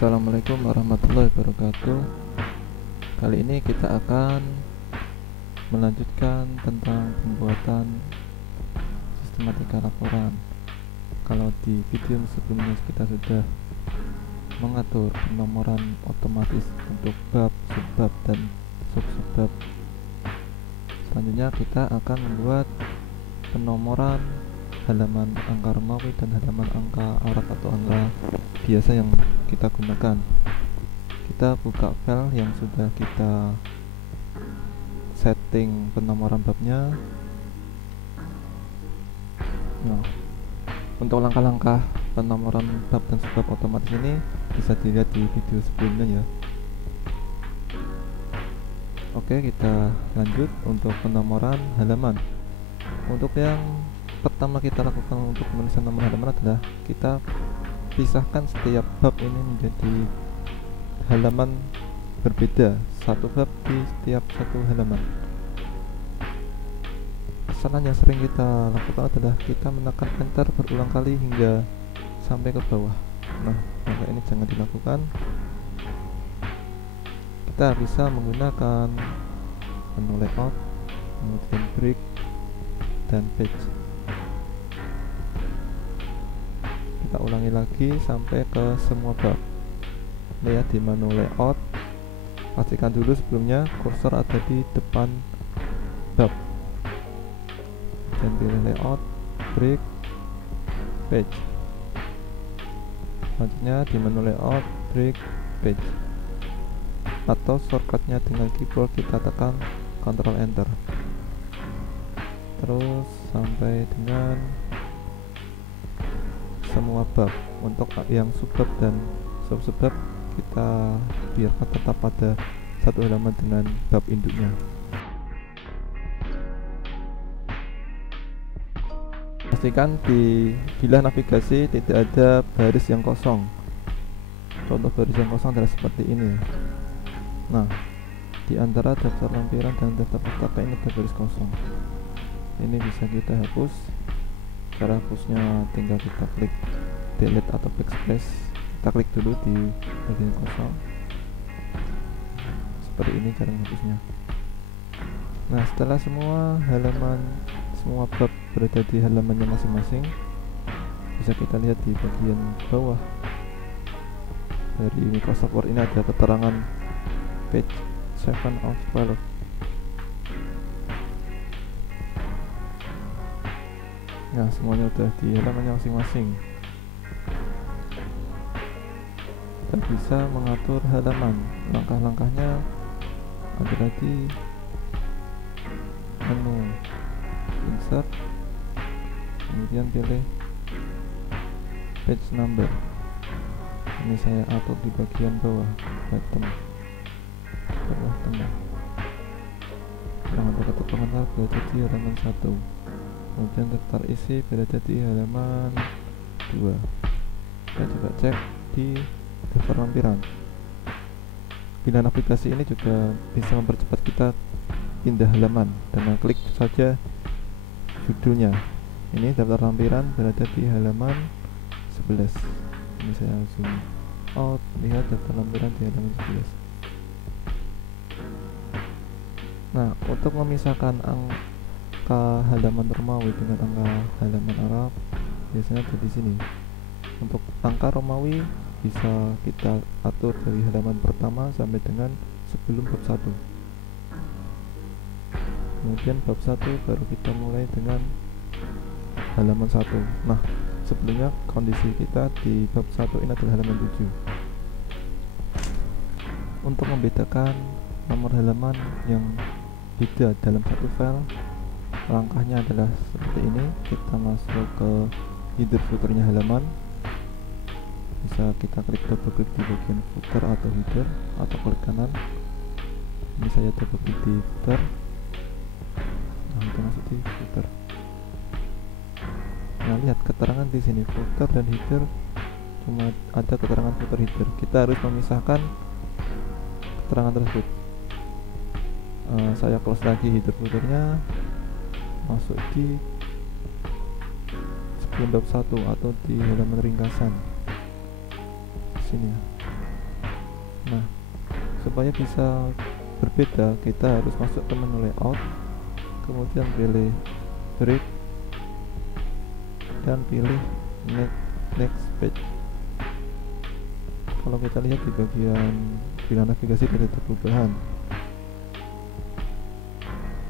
Assalamualaikum warahmatullahi wabarakatuh. Kali ini kita akan melanjutkan tentang pembuatan sistematika laporan. Kalau di video sebelumnya kita sudah mengatur penomoran otomatis untuk bab, subbab, dan sub-subbab. Selanjutnya kita akan membuat penomoran halaman angka Romawi dan halaman angka Arab atau angka biasa yang kita gunakan. Kita buka file yang sudah kita setting penomoran babnya. Nah, untuk langkah-langkah penomoran bab dan subbab otomatis ini bisa dilihat di video sebelumnya ya. Oke, kita lanjut untuk penomoran halaman. Untuk yang pertama kita lakukan untuk penulisan nomor halaman adalah kita pisahkan setiap bab ini menjadi halaman berbeda, satu bab di setiap satu halaman. Kesalahan yang sering kita lakukan adalah kita menekan enter berulang kali hingga sampai ke bawah. Nah, maka ini jangan dilakukan. Kita bisa menggunakan menu layout, kemudian break, dan page. Kita ulangi lagi sampai ke semua bab. Lihat di menu layout, pastikan dulu sebelumnya kursor ada di depan bab, dan pilih layout, break, page. Selanjutnya di menu layout, break, page, atau shortcutnya dengan keyboard kita tekan Ctrl Enter, terus sampai dengan semua bab. Untuk yang subbab dan sub-subbab kita biarkan tetap pada satu halaman dengan bab induknya. Pastikan di bilah navigasi tidak ada baris yang kosong. Contoh baris yang kosong adalah seperti ini. Nah, di antara daftar lampiran dan daftar pustaka ini ada baris kosong. Ini bisa kita hapus. Cara hapusnya tinggal kita klik delete atau backspace. Kita klik dulu di bagian kosong. Seperti ini cara menghapusnya. Nah, setelah semua bab berada di halamannya masing-masing, bisa kita lihat di bagian bawah dari Microsoft Word ini ada keterangan page 7 of 12. Nah, semuanya udah di halamannya masing-masing. Kita bisa mengatur halaman. Langkah-langkahnya adalah di menu insert, kemudian pilih page number. Ini saya atur di bagian bawah, bottom, bawah tengah. Jangan lupa ketuk komentar berada di halaman 1. Kemudian daftar isi berada di halaman 2. Kita juga cek di daftar lampiran. Bila navigasi ini juga bisa mempercepat kita pindah halaman dengan klik saja judulnya. Ini daftar lampiran berada di halaman 11. Ini saya zoom out, lihat daftar lampiran di halaman 11. Nah, untuk memisahkan angka halaman Romawi dengan angka halaman Arab biasanya ada di sini. Untuk angka Romawi bisa kita atur dari halaman pertama sampai dengan sebelum bab 1. Kemudian bab 1 baru kita mulai dengan halaman 1. Nah, sebelumnya kondisi kita di bab 1 ini adalah halaman 7. Untuk membedakan nomor halaman yang beda dalam satu file, langkahnya adalah seperti ini. Kita masuk ke header footernya halaman. Bisa kita klik double klik di bagian footer atau header, atau klik kanan. Ini saya double klik di footer. Nah, kita masuk di footer. Nah, lihat keterangan di sini footer dan header, cuma ada keterangan footer header. Kita harus memisahkan keterangan tersebut. Saya close lagi header footernya, masuk di sebelum bab 1 atau di halaman ringkasan sini ya. Supaya bisa berbeda, kita harus masuk ke menu layout, kemudian pilih break dan pilih next page. Kalau kita lihat di bagian pilihan navigasi tidak ada perubahan.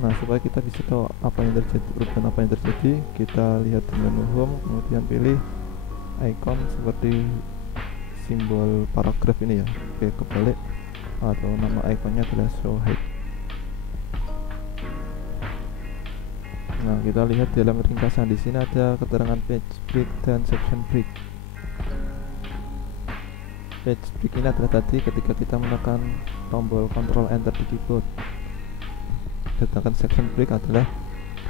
Nah, supaya kita bisa tahu apa yang terjadi, perubahan apa yang terjadi, kita lihat di menu home, kemudian pilih icon seperti simbol paragraf ini ya, oke, kebalik, atau nama ikonnya adalah show head. Nah, kita lihat dalam ringkasan di sini ada keterangan page break dan section break. Page break ini adalah tadi ketika kita menekan tombol Ctrl Enter di keyboard. Sedangkan section break adalah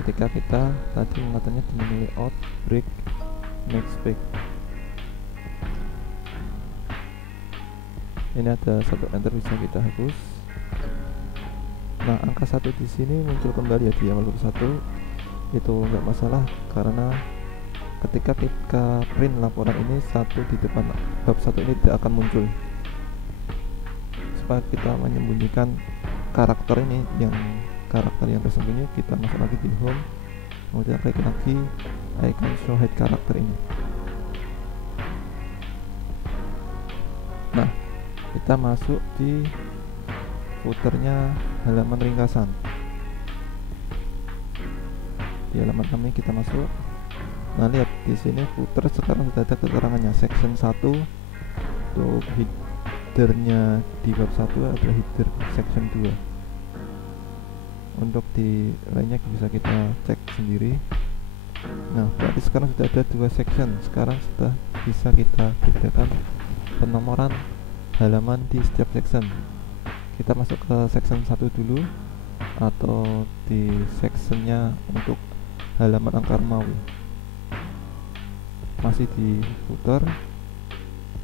ketika kita tadi mengatakannya di menu layout, break, next page. Ini ada satu enter, bisa kita hapus. Nah, angka 1 di sini muncul kembali ya di awal bab 1. Itu nggak masalah karena ketika kita print laporan ini, 1 di depan bab 1 ini tidak akan muncul. Supaya kita menyembunyikan karakter ini, karakter yang tersembunyi, kita masuk lagi di home, kemudian klik lagi icon show head karakter ini. Nah, kita masuk di footernya halaman ringkasan. Di halaman kami kita masuk. Nah, lihat di sini footer sekarang sudah ada keterangannya section 1. Untuk headernya di bab 1 adalah header section 2. Untuk di lainnya bisa kita cek sendiri. Nah, berarti sekarang sudah ada 2 section. Sekarang sudah bisa kita bedakan penomoran halaman di setiap section. Kita masuk ke section 1 dulu, atau di sectionnya untuk halaman angka Romawi. Masih di footer,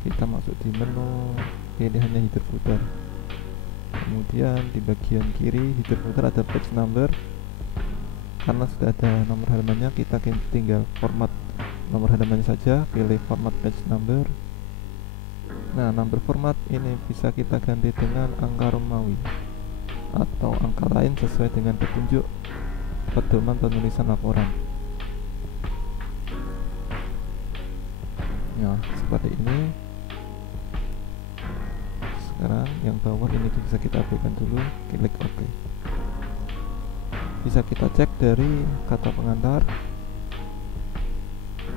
kita masuk di menu pilihannya header footer. Kemudian di bagian kiri header footer ada page number. Karena sudah ada nomor halamannya, kita tinggal format nomor halamannya saja, pilih format page number. Nah, number format ini bisa kita ganti dengan angka Romawi atau angka lain sesuai dengan petunjuk pedoman penulisan laporan. Nah, seperti ini. Sekarang yang bawah ini bisa kita abaikan dulu, klik OK. Bisa kita cek dari kata pengantar,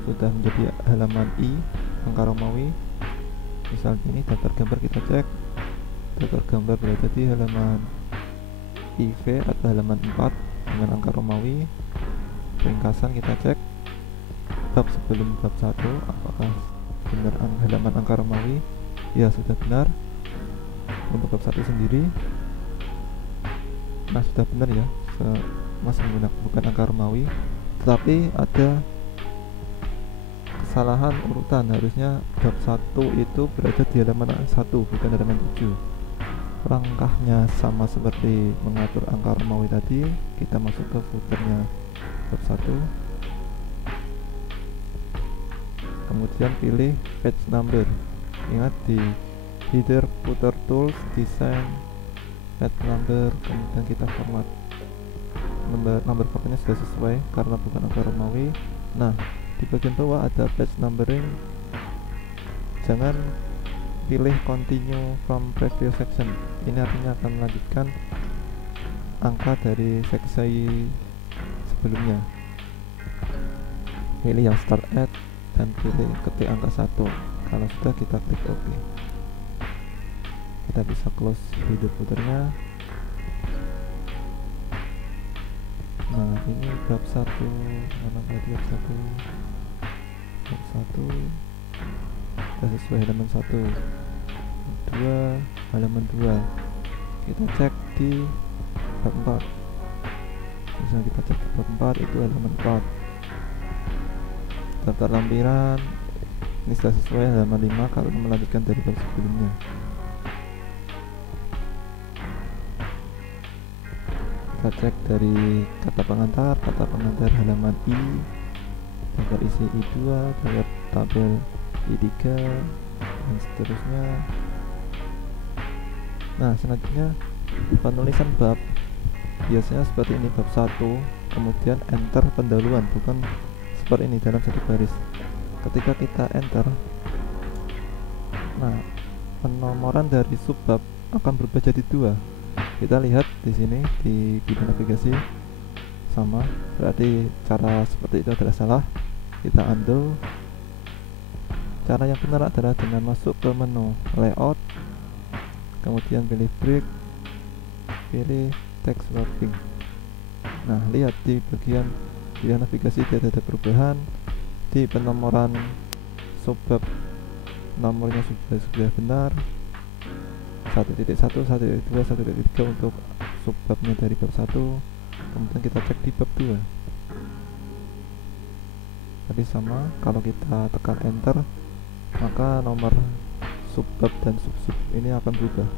sudah menjadi halaman I angka Romawi. Misalnya ini daftar gambar, kita cek daftar gambar berada di halaman IV atau halaman 4 dengan angka Romawi. Ringkasan kita cek bab sebelum bab 1 apakah benar halaman angka Romawi. Ya, sudah benar. Untuk bab 1 sendiri, nah sudah benar ya, masih menggunakan bukan angka Romawi, tetapi ada kesalahan urutan. Harusnya bab 1 itu berada di halaman 1 bukan halaman 7. Langkahnya sama seperti mengatur angka Romawi tadi. Kita masuk ke footernya bab 1, kemudian pilih page number. Ingat di header footer tools design page number, kemudian kita format nomor formatnya sudah sesuai karena bukan angka Romawi. Nah, di bagian bawah ada page numbering. Jangan pilih continue from previous section. Ini artinya akan melanjutkan angka dari seksi sebelumnya. Pilih yang start at dan pilih ketik angka 1. Kalau sudah, kita klik OK. Kita bisa close header footernya. Nah, ini bab 1, mana tadi bab 1 sudah sesuai halaman 1. 2 halaman 2 kita cek di bab 4. Bisa kita cek di bab 4, itu halaman 4. Daftar lampiran ini sudah sesuai halaman 5 kalau melanjutkan dari bab sebelumnya. Kita cek dari kata pengantar halaman I, daftar isi I2, daftar tabel I3 dan seterusnya. Nah, selanjutnya penulisan bab biasanya seperti ini, bab 1, kemudian enter pendahuluan, bukan seperti ini dalam satu baris. Ketika kita enter, nah penomoran dari subbab akan berubah jadi 2. Kita lihat di sini di bidang navigasi sama, berarti cara seperti itu adalah salah. Kita undo. Cara yang benar adalah dengan masuk ke menu layout, kemudian pilih break, pilih text wrapping. Nah, lihat di bagian navigasi tidak ada perubahan. Di penomoran subbab nomornya sudah benar, 1.1, 1.2, 1.3 untuk subbabnya dari bab 1. Kemudian kita cek di bab 2. Tadi sama, kalau kita tekan enter, maka nomor subbab dan sub-sub ini akan berubah.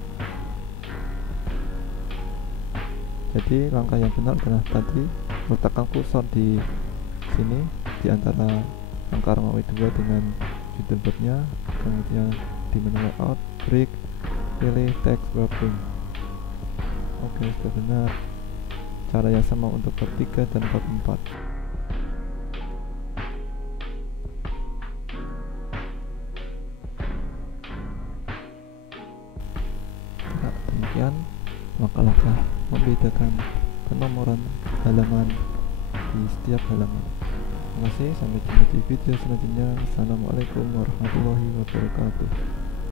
Jadi langkah yang benar adalah tadi letakkan kursor di sini di antara angka Romawi 2 dengan judul babnya, kemudian di menu layout, break, pilih text wrapping. Oke, sudah benar. Cara yang sama untuk bab 3 dan bab 4. Demikian langkah-langkah membedakan penomoran halaman di setiap halaman. Terima kasih, sampai jumpa di video selanjutnya. Assalamualaikum warahmatullahi wabarakatuh.